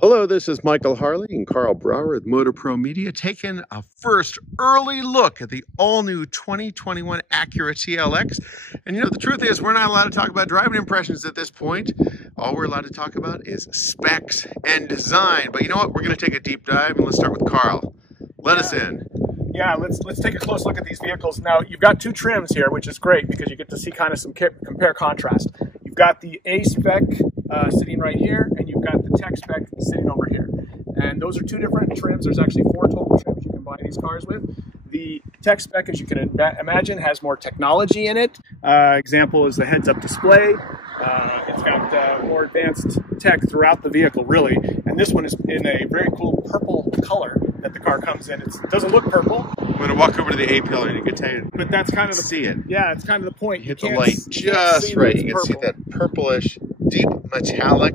Hello, this is Michael Harley and Carl Brower with Motor Pro Media, taking a first early look at the all-new 2021 Acura TLX. And you know, the truth is, we're not allowed to talk about driving impressions at this point. All we're allowed to talk about is specs and design. But you know what? We're going to take a deep dive, and let's start with Carl. Let us in. Yeah, let's take a close look at these vehicles. Now, you've got two trims here, which is great because you get to see kind of some compare contrast. You've got the A-spec sitting right here, and you've got the tech spec sitting over here. And those are two different trims. There's actually 4 total trims you can buy these cars with. The tech spec, as you can imagine, has more technology in it. Example is the heads-up display. It's got more advanced tech throughout the vehicle, really. And this one is in a very cool purple color that the car comes in. It doesn't look purple. I'm going to walk over to the A pillar and you can tell you. But that's kind of the see it. Yeah, it's kind of the point. Hit the light just right. You can see that purplish, deep metallic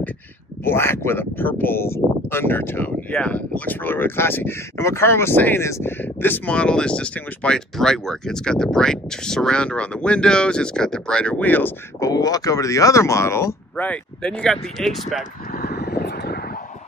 black with a purple undertone. Yeah. It looks really, really classy. And what Carl was saying is this model is distinguished by its bright work. It's got the bright surround around the windows. It's got the brighter wheels. But we walk over to the other model. Right. Then you got the A-spec.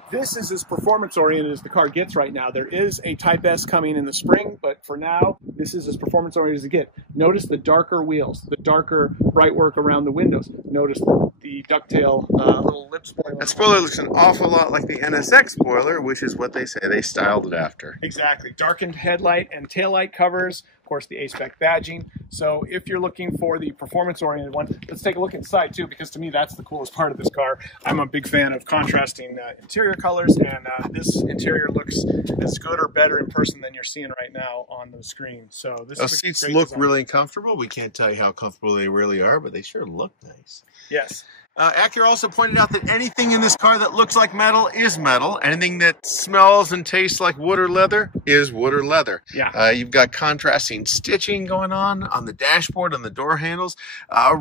This is as performance-oriented as the car gets right now. There is a Type S coming in the spring, but for now, this is as performance-oriented as it gets. Notice the darker wheels, the darker bright work around the windows. Notice the ducktail little lip spoiler. That spoiler looks an awful lot like the NSX spoiler, which is what they say they styled it after. Exactly. Darkened headlight and taillight covers. Of course, the A-spec badging. So if you're looking for the performance-oriented one, let's take a look inside too, because to me that's the coolest part of this car. I'm a big fan of contrasting interior colors, and this interior looks as good or better in person than you're seeing right now on the screen. So this Those seats look really comfortable. We can't tell you how comfortable they really are, but they sure look nice. Yes. Acura also pointed out that anything in this car that looks like metal is metal. Anything that smells and tastes like wood or leather is wood or leather. Yeah. You've got contrasting stitching going on the dashboard, on the door handles.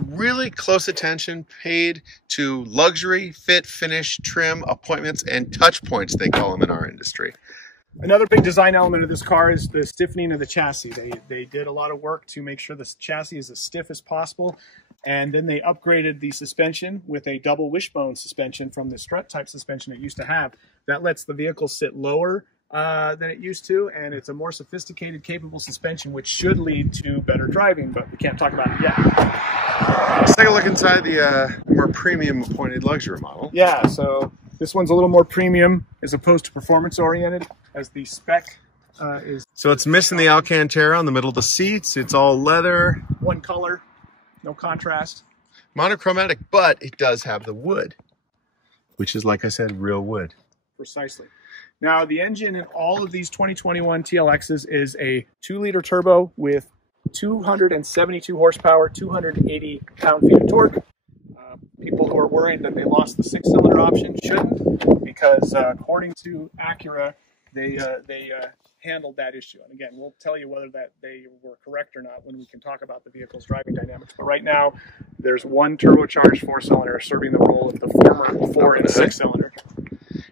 Really close attention paid to luxury, fit, finish, trim, appointments, and touch points, they call them in our industry. Another big design element of this car is the stiffening of the chassis. They did a lot of work to make sure the chassis is as stiff as possible. And then they upgraded the suspension with a double wishbone suspension from the strut-type suspension it used to have. That lets the vehicle sit lower than it used to, and it's a more sophisticated, capable suspension, which should lead to better driving, but we can't talk about it yet. Let's take a look inside the more premium-appointed luxury model. Yeah, so this one's a little more premium as opposed to performance-oriented, as the spec is. So it's missing the Alcantara on the middle of the seats. It's all leather. One color. No contrast. Monochromatic, but it does have the wood, which is, like I said, real wood. Precisely. Now, the engine in all of these 2021 TLXs is a 2-liter turbo with 272 horsepower, 280 pound-feet of torque. People who are worried that they lost the 6-cylinder option shouldn't, because according to Acura, they handled that issue. And again, we'll tell you whether that they were correct or not when we can talk about the vehicle's driving dynamics. But right now, there's one turbocharged 4-cylinder serving the role of the former 4 and 6-cylinder.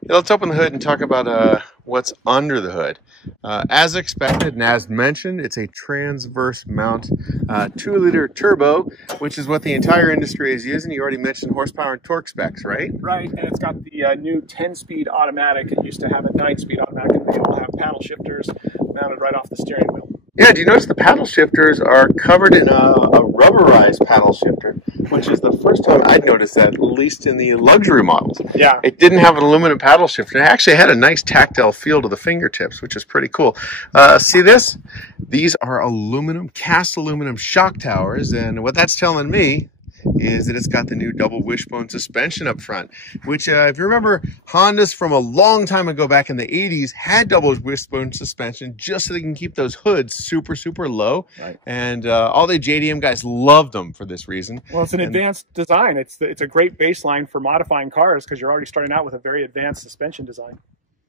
Yeah, let's open the hood and talk about what's under the hood. As expected and as mentioned, it's a transverse mount 2-liter turbo, which is what the entire industry is using. You already mentioned horsepower and torque specs, right? Right, and it's got the new 10-speed automatic. It used to have a 9-speed automatic, and they all have paddle shifters mounted right off the steering wheel. Yeah, do you notice the paddle shifters are covered in a rubberized paddle shifter, which is the first time I'd noticed that, at least in the luxury models. Yeah. It didn't have an aluminum paddle shifter. It actually had a nice tactile feel to the fingertips, which is pretty cool. See this? These are cast aluminum shock towers, and what that's telling me is that it's got the new double wishbone suspension up front, which if you remember, Hondas from a long time ago back in the 80s had double wishbone suspension just so they can keep those hoods super, super low. Right. And all the JDM guys loved them for this reason. Well, it's an advanced design. It's a great baseline for modifying cars because you're already starting out with a very advanced suspension design.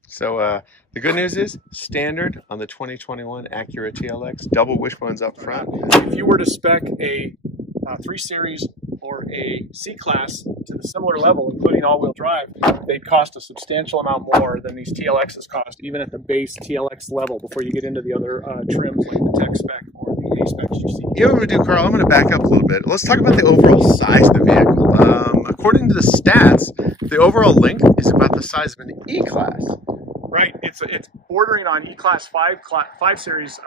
So the good news is standard on the 2021 Acura TLX, double wishbones up front. If you were to spec a 3 Series or a C-Class to the similar level, including all-wheel drive, they'd cost a substantial amount more than these TLXs cost, even at the base TLX level, before you get into the other trims like the tech spec or the A-specs you see. You know what I'm going to do, Carl? I'm going to back up a little bit. Let's talk about the overall size of the vehicle. according to the stats, the overall length is about the size of an E-Class. Right, it's bordering on E-Class 5 series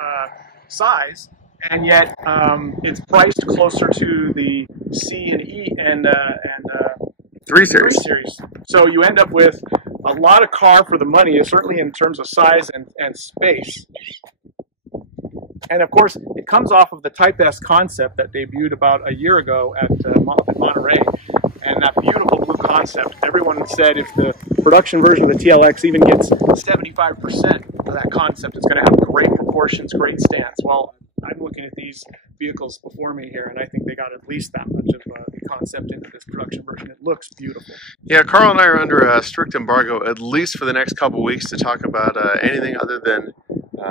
size, and yet it's priced closer to the C and E and 3 Series. 3 Series. So you end up with a lot of car for the money, certainly in terms of size and space. And of course, it comes off of the Type S concept that debuted about a year ago at Monterey. And that beautiful blue concept, everyone said if the production version of the TLX even gets 75% of that concept, it's going to have great proportions, great stance. Well, I'm looking at these vehicles before me here, and I think they got at least that much of the concept into this production version. It looks beautiful. Yeah, Carl and I are under a strict embargo, at least for the next couple weeks, to talk about anything other than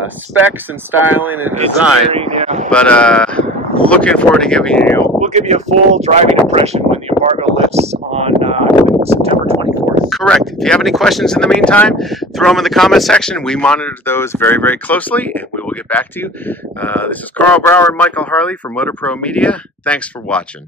specs and styling and design. Yeah. But looking forward to giving you... We'll give you a full driving impression when the embargo lifts on September 24th. Correct. If you have any questions in the meantime, throw them in the comment section. We monitor those very, very closely, and we will get back to you. This is Carl Brower and Michael Harley from Motor Pro Media. Thanks for watching.